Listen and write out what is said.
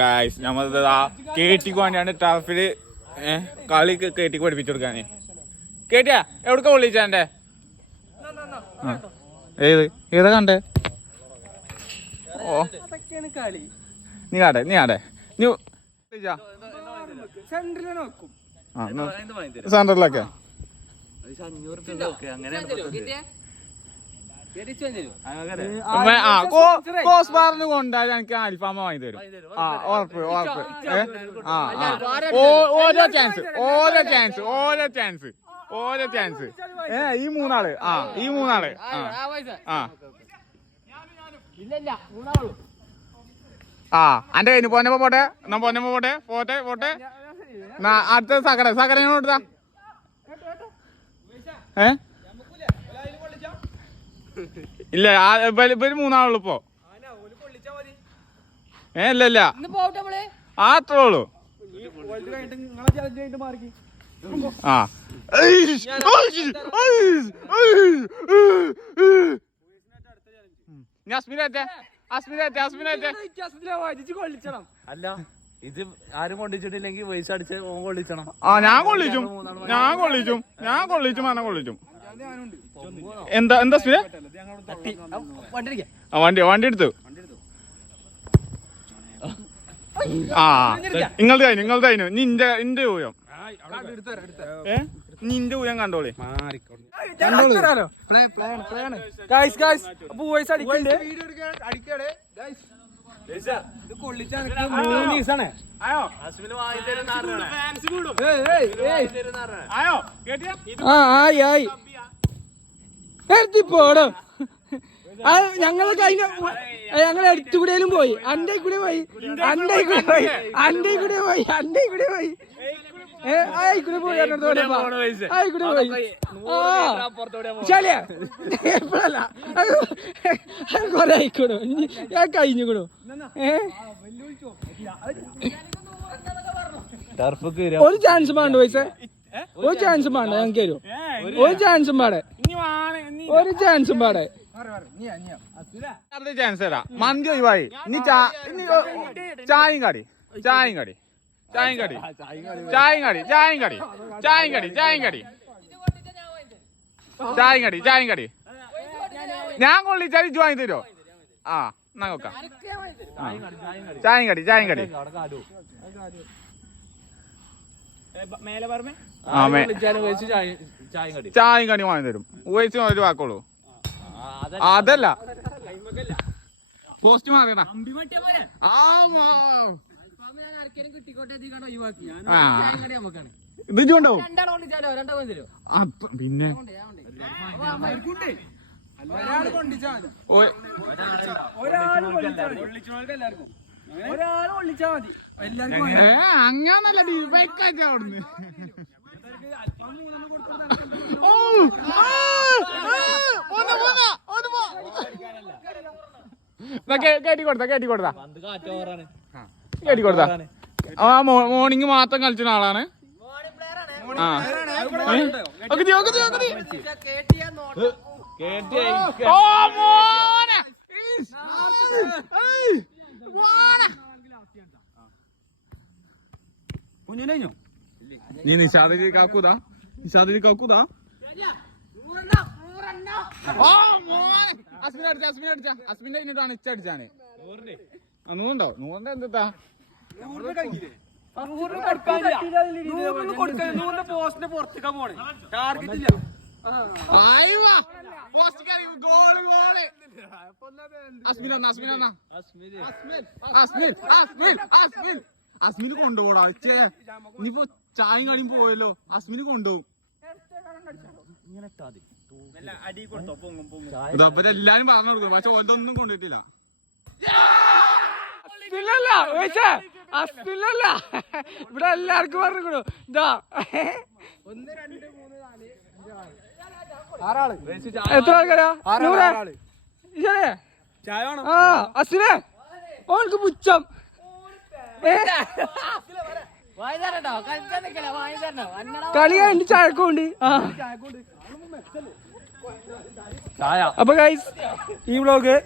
Guys നമ്മളത് കേട്ടിക്ക് വേണ്ടിയാണ് ടർഫില് കളി കേട്ടിക്ക് പഠിപ്പിച്ചു കൊടുക്കാന്. കേട്ടിയാ എവിടക്ക വിളിച്ചാന്റെ ഏതാ കണ്ടേ? ഓ നീ ആടെ നീ സെന്ററിലൊക്കെ കോസ്ബാറിന് കൊണ്ടാൽ എനിക്ക് അൽഫാമ വാങ്ങി തരും. ഉറപ്പ് ഓരോ ചാൻസ് ഈ മൂന്നാള് അന്റെ കഴിഞ്ഞു പൊന്നപ്പോ പോട്ടെ എന്നാ പൊന്നപ്പോ പോട്ടെ അടുത്ത സകരനെ കൊടുത്താ ഇല്ല ഇവര് മൂന്നാളുള്ളൂ ഇപ്പൊ. ഇല്ല അത്രേ ഉള്ളൂ. അല്ല ഇത് ആരും കൊള്ളിച്ചിട്ടില്ലെങ്കിൽ വയസ്സ് അടിച്ച് കൊള്ളിച്ചണം. ഞാൻ കൊള്ളിച്ചും എന്താ സ്മിര വണ്ടി എടുത്തു. നിങ്ങളുടെ കഴിഞ്ഞു നിന്റെ ഊയം നിന്റെ ഊയം കണ്ടോളി. പോടോ ഞങ്ങള് കഴിഞ്ഞ ഞങ്ങൾ അടുത്തുകൂടെയും പോയി അന്റെ കൂടെ പോയി എപ്പോഴല്ല കൊറേ ആയിക്കോണു ഞാൻ കഴിഞ്ഞുകൂടു. ഒരു ചാൻസ് വേണ്ട പൈസ ഒരു ചാൻസും വേണ്ട ഞങ്ങൾക്ക് തരും. ഒരു ചാൻസും പാടെ ചാൻസ് തരാം. മന്തി ഒഴിവായി ഇനി ചായയും കടി ഞാൻ കൊള്ളിച്ചാൽ ഇജ്ജ് വാങ്ങി തരുമോ? എന്നാ നോക്കാം. ചായയും കടി ചായയും കടി വാങ്ങി തരും. വയസ്സ് ഒരു വാക്കുള്ളൂ. അതല്ല പോസ്റ്റ് മാറിയണ ഇത് ഉണ്ടാവും പിന്നെ അങ്ങനല്ല ഡിവൈക്കാ അവിടുന്ന്. കേട്ടി കൊടുത്താ മോർണിംഗ് മാത്രം കളിച്ച ആളാണ്. നീ നിഷാദിൽ കാക്കൂതാ അസ്മിന്റെ കഴിഞ്ഞിട്ടാണ് ഇച്ചടിച്ചാണ്. നൂറുണ്ടോ? നൂറിന്റെ എന്താ അസ്മിന് കൊണ്ടുപോടാ. ഇനിയിപ്പോ ചായയും കടിയും പോയല്ലോ. അസ്മിന് കൊണ്ടുപോകും. എല്ലാരും പറഞ്ഞു കൊടുക്കും. പക്ഷെ ഓരോന്നും കൊണ്ടുപോയിട്ടില്ല. ഇവിടെ എല്ലാവർക്കും പറഞ്ഞു ഇതാ എത്ര ആൾക്കാരാ? അസിനെ ഓൾക്ക് പുച്ഛം. കളി കഴിഞ്ഞ് ചായക്കുണ്ട്. അപ്പൊ ഗൈസ് ഈ വ്ളോഗ്